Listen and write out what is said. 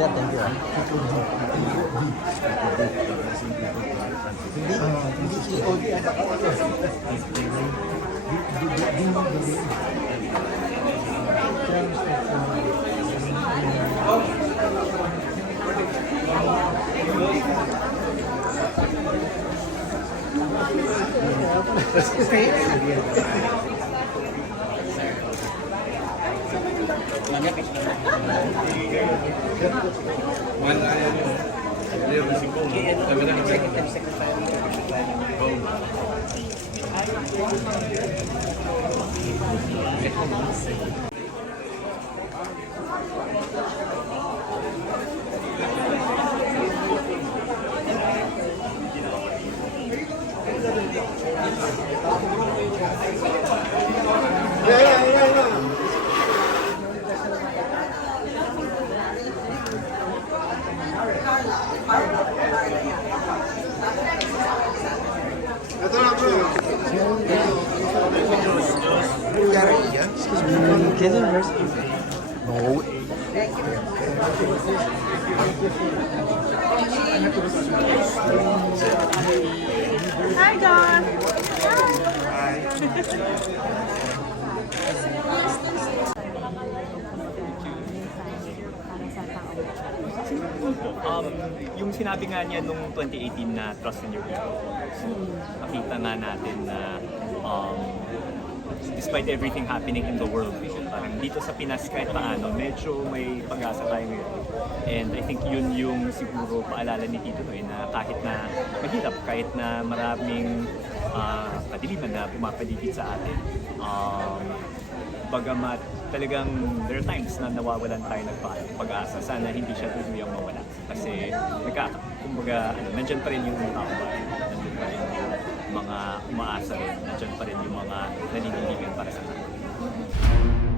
Sir, thank you. ah. Hindi, man Thank you. Hindi COD. Can you nurse? No. Hi, John. Um, yung sinabi nga niya nung 2018 na trust in your people. So, nakita nga natin na um, despite everything happening in the world, parang dito sa Pinas kahit paano, medyo may pag-asa tayo ngayon. And I think yun yung siguro paalala ni Tito Noy na kahit na mahirap, kahit na maraming uh, kadiliman na pumapaligid sa atin, um, bagamat talagang there are times na nawawalan tayo ng pa- pag-asa. Sana hindi siya tuluyang mawala. Kasi nagka, kumbaga, ano, nandyan pa rin yung tao. Nandyan pa rin yung mga umaasa rin. Nandyan pa rin yung mga naninindigan para sa atin.